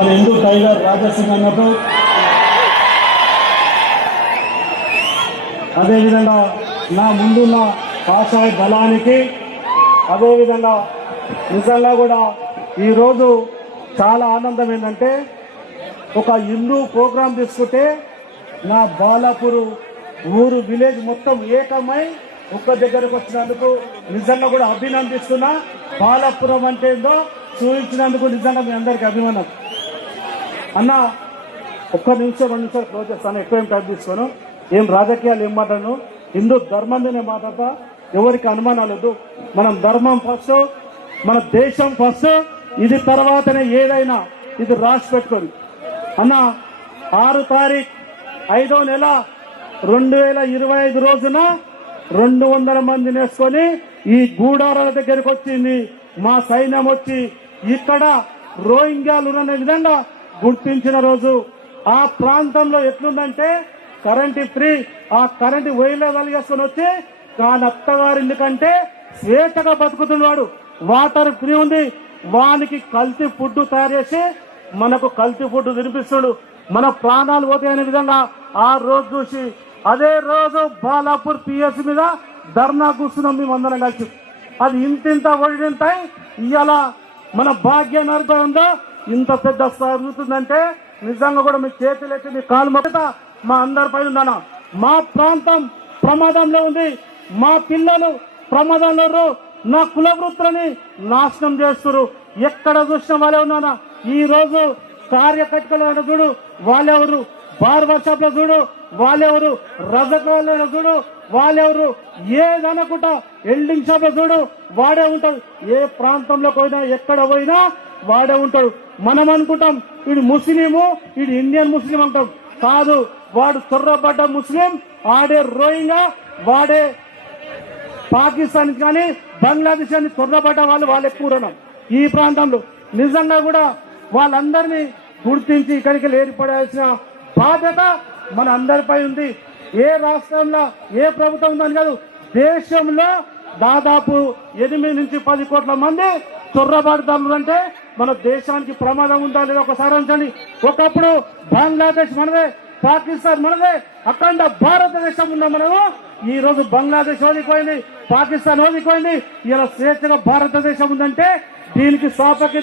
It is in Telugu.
మన హిందూ టైగర్ రాజాసింగ్ అన్నట్టు, అదేవిధంగా నా ముందున్న కాషాయ బలానికి, అదేవిధంగా నిజంగా కూడా ఈరోజు చాలా ఆనందం ఏంటంటే ఒక హిందూ ప్రోగ్రాం తీసుకుంటే నా బాలాపూర్ ఊరు విలేజ్ మొత్తం ఏకమై ఒక్క దగ్గరకు వచ్చినందుకు నిజంగా కూడా అభినందిస్తున్నా. బాలాపురం అంటే ఏందో చూపించినందుకు నిజంగా మీ అందరికి అభిమానం. అన్న ఒక్క నిమిషం 2 నిమిషాలు క్లోజ్ చేస్తాను, ఎక్కువ ఏం టైం తీసుకోను. ఏం రాజకీయాలు ఏం మాట్లాడను, హిందూ ధర్మం మీద మాట్లాడతా. ఎవరికి అనుమానాలు వద్దు. మనం ధర్మం ఫస్ట్, మన దేశం ఫస్ట్, ఇది తర్వాతనే ఏదైనా. ఇది రాసి పెట్టుకోండి అన్న. 6 తారీఖు 5వ నెల 2025 రోజున 200 మందిని వేసుకొని ఈ గూడారాల దగ్గరికి వచ్చింది మా సైన్యం. వచ్చి ఇక్కడ రోహింగ్యాలు ఉన్న విధంగా గుర్తించిన రోజు. ఆ ప్రాంతంలో ఎట్లుందంటే కరెంటు ఫ్రీ, ఆ కరెంటు వైర్లో కలిగేసుకొని వచ్చి కాని అత్తగారి కంటే స్వేచ్ఛగా బతుకుతున్నాడు. వాటర్ ఫ్రీ ఉంది. వానికి కల్తీ ఫుడ్ తయారు చేసి మనకు కల్తీ ఫుడ్ తినిపిస్తున్నాడు. మన ప్రాణాలు పోతాయనే విధంగా ఆ రోజు చూసి అదే రోజు బాలాపూర్ పిఎస్ మీద ధర్నా కూర్చున్నాం మేమందరం కలిసి. అది ఇంతింత ఒడింటాయి. ఇవాళ మన భాగ్యాన్ని అర్థం ఉందో ఇంత పెద్ద జరుగుతుందంటే నిజంగా కూడా మీ చేతులు ఎత్తి మీ కాలు మొక్కత మా అందరిపై ఉందన్న. మా ప్రాంతం ప్రమాదంలో ఉంది, మా పిల్లలు ప్రమాదంలో, నా కుల వృత్తులని నాశనం చేస్తున్నారు. ఎక్కడ చూసిన వాళ్ళే ఉన్నానా. ఈ రోజు కార్యకర్తలు చూడు వాళ్ళెవరు, బార్బర్ షాప్ లో చూడు వాళ్ళెవరు, రజకాలలో చూడు వాళ్ళెవరు, ఏదనుకుంటా ఎల్డింగ్ షాప్ లో చూడు వాడే ఉంటాడు. ఏ ప్రాంతంలో పోయినా ఎక్కడ పోయినా వాడే ఉంటాడు. మనం అనుకుంటాం వీడు ముస్లిము, వీడు ఇండియన్ ముస్లిం అంటాం. కాదు, వాడు చొర్రబడ్డ ముస్లిం, ఆడే రోహింగా, వాడే పాకిస్తాన్ కానీ బంగ్లాదేశ్ అని చొర్రబడ్డ వాళ్ళు ఎక్కువ ఈ ప్రాంతంలో. నిజంగా కూడా వాళ్ళందరినీ గుర్తించి ఇక్కడికి ఏర్పడాల్సిన బాధ్యత మన అందరిపై ఉంది. ఏ రాష్ట్రంలో ఏ ప్రభుత్వం ఉందని కాదు, దేశంలో దాదాపు 8 నుంచి 10 కోట్ల మంది చొర్రబడతారు. అంటే మన దేశానికి ప్రమాదం ఉందా లేదా ఒకసారి అంచండి. ఒకప్పుడు బంగ్లాదేశ్ మనదే, పాకిస్తాన్ మనదే, అఖండ భారతదేశం ఉన్న మనము ఈ రోజు బంగ్లాదేశ్ ఓడిపోయింది, పాకిస్తాన్ ఓడిపోయింది. ఇలా స్వేచ్ఛగా భారతదేశం ఉందంటే దీనికి స్వాపకి